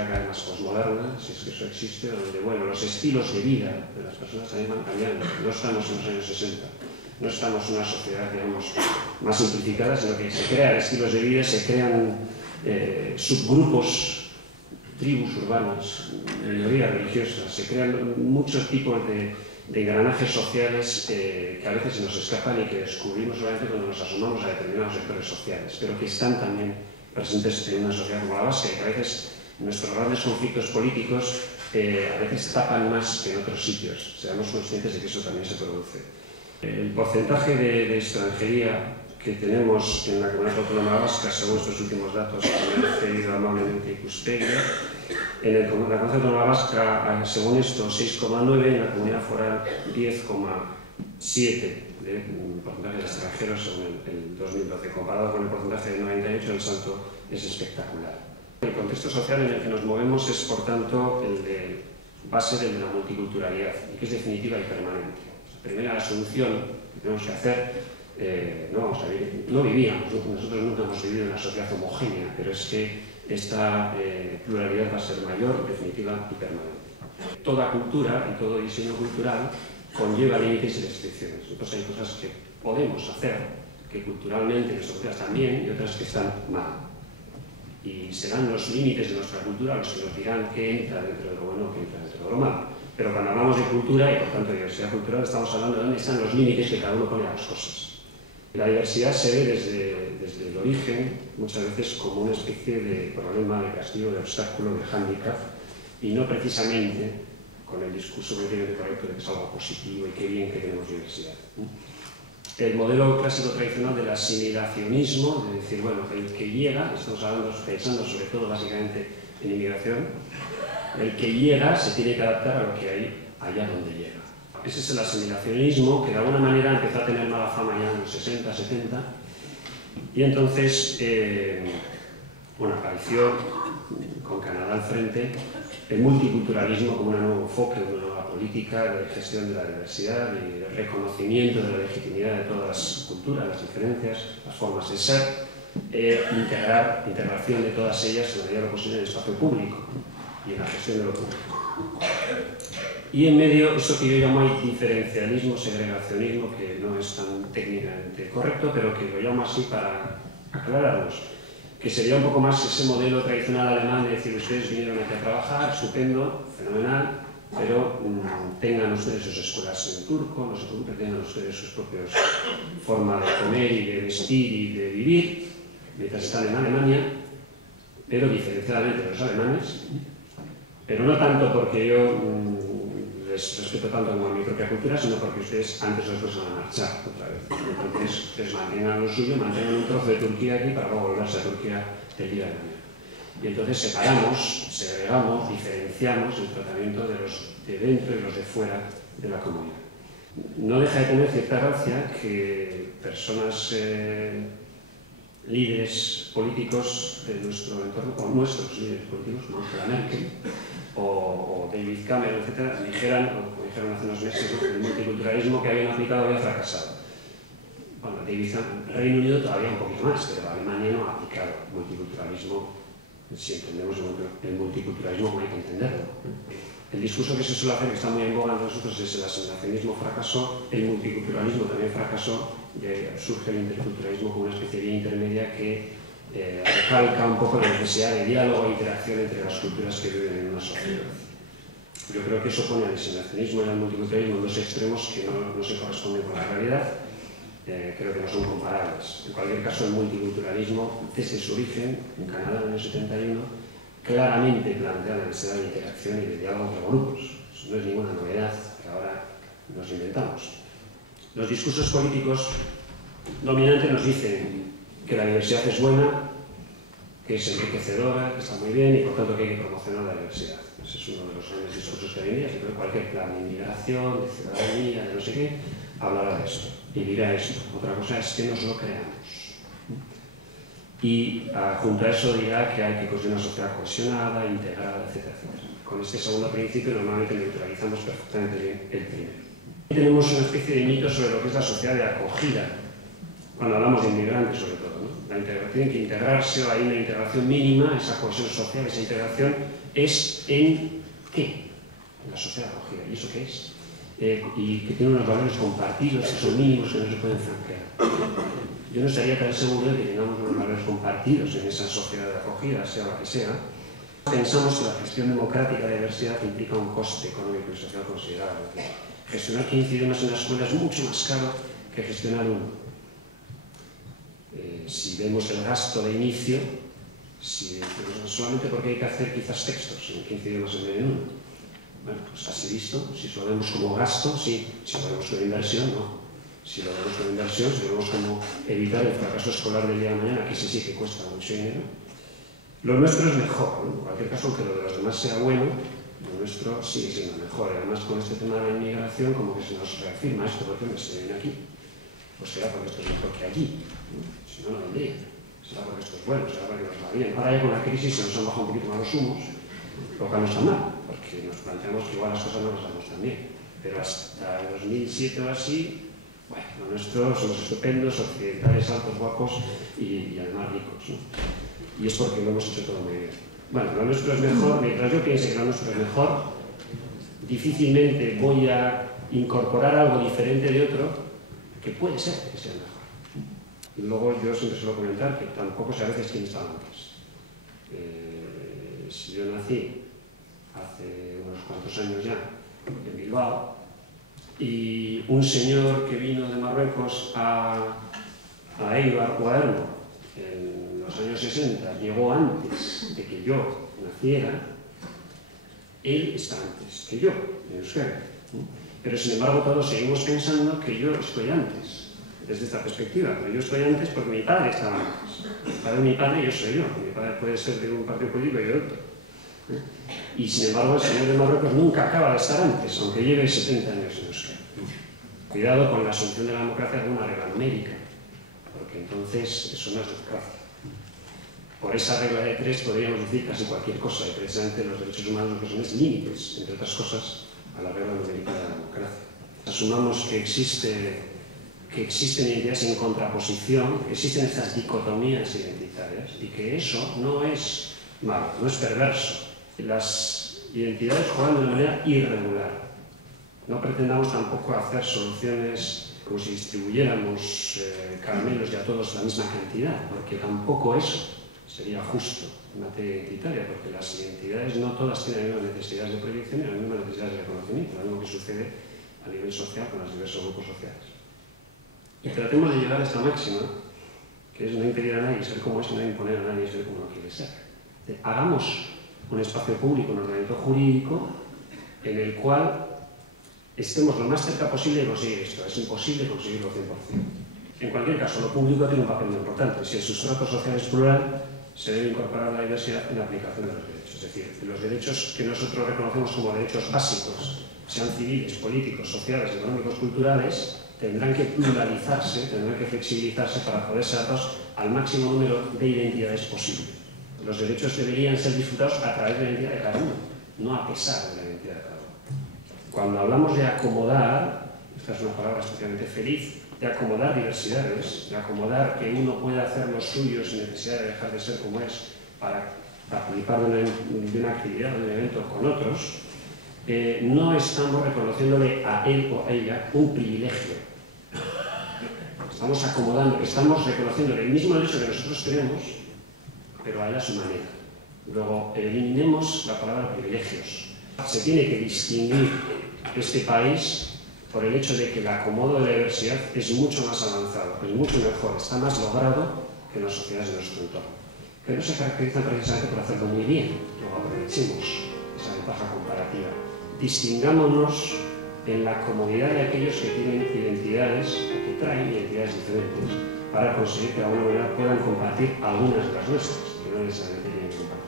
sociedad cada vez más posmoderna, si es que eso existe, donde, bueno, los estilos de vida de las personas también van cambiando. No estamos en los años 60, no estamos en una sociedad, digamos, más simplificada, sino que se crean estilos de vida, se crean subgrupos, tribus urbanas, minorías religiosas, se crean muchos tipos de engranajes sociales que a veces se nos escapan y que descubrimos solamente cuando nos asomamos a determinados sectores sociales, pero que están también presentes en una sociedad como la vasca y que a veces nuestros grandes conflictos políticos a veces tapan más que en otros sitios. Seamos conscientes de que eso también se produce. El porcentaje de extranjería que tenemos en la Comunidad Autónoma Vasca, según estos últimos datos que me ha referido amablemente Ikuspegi, en la Comunidad Autónoma Vasca, según esto, 6,9, en la Comunidad Foral 10,7 de porcentaje de extranjeros según el 2012. Comparado con el porcentaje del 98, el salto es espectacular. El contexto social en el que nos movemos es, por tanto, el de base de la multiculturalidad, y que es definitiva y permanente. Primera, la solución que tenemos que hacer, no vivíamos, nosotros nunca hemos vivido en una sociedad homogénea, pero es que esta pluralidad va a ser mayor, definitiva y permanente. Toda cultura y todo diseño cultural conlleva límites y restricciones. Entonces hay cosas que podemos hacer, que culturalmente nos sociedad también, y otras que están mal. Y serán los límites de nuestra cultura los que nos dirán qué entra dentro de lo bueno, qué entra dentro de lo malo. Pero cuando hablamos de cultura y por tanto de diversidad cultural, estamos hablando de dónde están los límites que cada uno pone a las cosas. La diversidad se ve desde el origen, muchas veces como una especie de problema, de castigo, de obstáculo, de hándicap, y no precisamente con el discurso políticamente correcto de que es algo positivo y qué bien que tenemos diversidad. El modelo clásico tradicional del asimilacionismo, de decir, bueno, el que llega, estamos hablando, pensando sobre todo básicamente en inmigración, el que llega se tiene que adaptar a lo que hay allá donde llega. Ese es el asimilacionismo que de alguna manera empezó a tener mala fama ya en los 60, 70, y entonces, apareció con Canadá al frente el multiculturalismo como un nuevo enfoque, una nueva política de gestión de la diversidad y de reconocimiento de la legitimidad de todas las culturas, las diferencias, las formas de ser, integración de todas ellas en la medida de lo posible en el espacio público y en la gestión de lo público. Y en medio, eso que yo llamo diferencialismo, segregacionismo, que no es tan técnicamente correcto, pero que lo llamo así para aclararlos, que sería un poco más ese modelo tradicional alemán de decir, ustedes vinieron aquí a trabajar, estupendo, fenomenal, pero tengan ustedes sus escuelas en turco, no se preocupen, tengan ustedes sus propios formas de comer y de vestir y de vivir, mientras están en Alemania, pero diferenciadamente de los alemanes, pero no tanto porque yo les respeto tanto como a mi propia cultura, sino porque ustedes antes o después van a marchar otra vez. Entonces, ustedes mantengan lo suyo, mantengan un trozo de Turquía aquí para luego volverse a Turquía el día de mañana. Y entonces separamos, segregamos, diferenciamos el tratamiento de los de dentro y los de fuera de la comunidad. No deja de tener cierta gracia que personas, líderes políticos de nuestro entorno, o nuestros líderes políticos, como Angela Merkel, o David Cameron, etc., dijeron hace unos meses, ¿no?, que el multiculturalismo que habían aplicado había fracasado. Bueno, Reino Unido todavía un poquito más, pero Alemania no ha aplicado multiculturalismo, si entendemos el multiculturalismo como hay que entenderlo. El discurso que se suele hacer, que está muy en boga entre nosotros, es el asimilacionismo fracasó, el multiculturalismo también fracasó, y surge el interculturalismo como una especie de vía intermedia que recalca un poco la necesidad de diálogo e interacción entre las culturas que viven en una sociedad. Yo creo que eso pone al asimilacionismo y al multiculturalismo en dos extremos que no se corresponden con la realidad, creo que no son comparables. En cualquier caso, el multiculturalismo, desde su origen, en Canadá en el 71, claramente plantea la necesidad de interacción y de diálogo entre grupos. Eso no es ninguna novedad que ahora nos inventamos. Los discursos políticos dominantes nos dicen que la diversidad es buena, que es enriquecedora, que está muy bien y por tanto que hay que promocionar la diversidad. Ese es uno de los grandes discursos que hay en día. Siempre cualquier plan de inmigración, de ciudadanía, de no sé qué, hablará de esto y dirá esto. Otra cosa es que nos lo creamos. Y junto a eso dirá que hay que construir una sociedad cohesionada, integrada, etcétera, etcétera. Con este segundo principio normalmente neutralizamos perfectamente bien el primero. Tenemos una especie de mito sobre lo que es la sociedad de acogida cuando hablamos de inmigrantes sobre todo, ¿no? Tienen que integrarse, o hay una integración mínima, esa cohesión social, esa integración es en ¿qué? En la sociedad acogida. ¿Y eso qué es? Y que tiene unos valores compartidos, que son mínimos, que no se pueden franquear. Yo no estaría tan seguro de que tengamos unos valores compartidos en esa sociedad de acogida, sea la que sea. Pensamos que la gestión democrática de diversidad implica un coste económico y social considerable. Gestionar 15 idiomas en la escuela es mucho más caro que gestionar uno. Si vemos el gasto de inicio, solamente porque hay que hacer quizás textos en 15 idiomas en vez de uno. Bueno, pues así visto, si lo vemos como gasto, sí. Si lo vemos como inversión, no. Si lo vemos como inversión, si lo vemos como evitar el fracaso escolar del día de mañana, que sí que cuesta mucho dinero, lo nuestro es mejor, ¿no? En cualquier caso, aunque lo de los demás sea bueno, lo nuestro sigue siendo mejor. Además, con este tema de la inmigración, como que se nos reafirma esto, ¿por qué me se viene aquí? Pues será porque esto es mejor que allí, ¿no? Si no, no vendría. Será porque esto es bueno, será porque nos va bien. Ahora ya con la crisis se nos han bajado un poquito más los humos, lo cual no está mal, porque nos planteamos que igual las cosas no las damos tan bien. Pero hasta el 2007 o así, bueno, lo nuestro son los estupendos, occidentales, altos, guapos y además ricos, ¿no? Y es porque lo hemos hecho todo muy bien. Bueno, lo nuestro es mejor, mientras yo piense que lo nuestro es mejor, difícilmente voy a incorporar algo diferente de otro que puede ser que sea mejor. Y luego yo siempre suelo comentar que tampoco sé a veces quién estaba antes. Si yo nací hace unos cuantos años ya en Bilbao y un señor que vino de Marruecos a Eibar o a Ermo en los años 60 llegó antes de que yo naciera, él está antes que yo en Euskadi, ¿no? Pero sin embargo todos seguimos pensando que yo estoy antes, desde esta perspectiva, pero yo estoy antes porque mi padre estaba antes. El padre de mi padre yo soy yo, mi padre puede ser de un partido político y de otro. Y sin embargo el señor de Marruecos nunca acaba de estar antes, aunque lleve 70 años en Euskadi. Cuidado con la asunción de la democracia como una regla numérica, porque entonces eso no es democracia. Por esa regla de 3 podríamos decir casi cualquier cosa, y precisamente los derechos humanos lo que son es límites, entre otras cosas, a la regla numérica de la democracia. Asumamos que existen identidades en contraposición, que existen estas dicotomías identitarias, y que eso no es malo, no es perverso. Las identidades juegan de una manera irregular. No pretendamos tampoco hacer soluciones como si distribuyéramos caramelos y a todos la misma cantidad, porque tampoco eso sería justo en materia identitaria, porque las identidades no todas tienen las mismas necesidades de proyección y las mismas necesidades de reconocimiento, lo mismo que sucede a nivel social con los diversos grupos sociales. Y tratemos de llegar a esta máxima, que es no impedir a nadie ser como es y no imponer a nadie ser como no quiere ser. Hagamos un espacio público, un ordenamiento jurídico, en el cual estemos lo más cerca posible de conseguir esto. Es imposible conseguirlo 100%. En cualquier caso, lo público tiene un papel muy importante. Si el sustrato social es plural, se debe incorporar la diversidad en la aplicación de los derechos. Es decir, los derechos que nosotros reconocemos como derechos básicos, sean civiles, políticos, sociales, económicos, culturales, tendrán que pluralizarse, tendrán que flexibilizarse para poder ser dados al máximo número de identidades posible. Los derechos deberían ser disfrutados a través de la identidad de cada uno, no a pesar de la identidad de cada uno. Cuando hablamos de acomodar, esta es una palabra especialmente feliz, de acomodar diversidades, de acomodar que uno pueda hacer los suyos sin necesidad de dejar de ser como es para participar de una actividad, de un evento con otros, no estamos reconociéndole a él o a ella un privilegio. Estamos acomodando, estamos reconociéndole el mismo derecho que nosotros tenemos, pero a él a su manera. Luego, eliminemos la palabra privilegios. Se tiene que distinguir este país por el hecho de que el acomodo de la diversidad es mucho más avanzado, es mucho mejor, está más logrado que en las sociedades de nuestro entorno, que no se caracterizan precisamente por hacerlo muy bien. Luego aprovechemos esa ventaja comparativa. Distingámonos en la comodidad de aquellos que tienen identidades o que traen identidades diferentes para conseguir que de alguna manera puedan compartir algunas de las nuestras, que no necesariamente tienen que compartir.